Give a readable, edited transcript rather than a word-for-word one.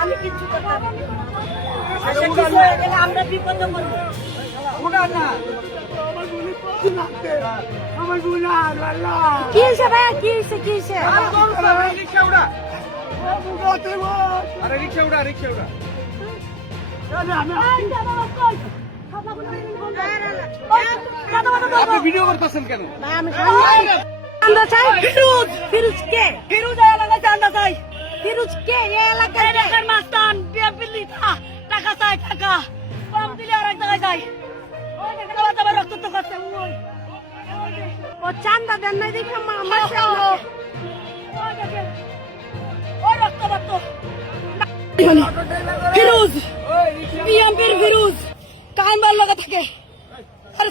আমি কিছু কথা আমরা বিপদে পড়বো কি হয়েছে ভাইয়া কি হয়েছে কি হয়েছে ভিডিও করতেছেন কেন? আমরা চাই ফিরোজ ফিরোজ কে ফিরোজ এলাকায় চান্দা চাই ফিরোজ কে এই এলাকার মাস্তান বিয়াবিলি টাকা চাই টাকা কম দিলে আর এক জায়গায় যাই রক্ত তো করছে ও চান্দা দেন নাই দেখে ওই রক্ত রক্ত ফিরোজ বিএমপির ফিরোজ কাইম বার লাগা থাকে আরে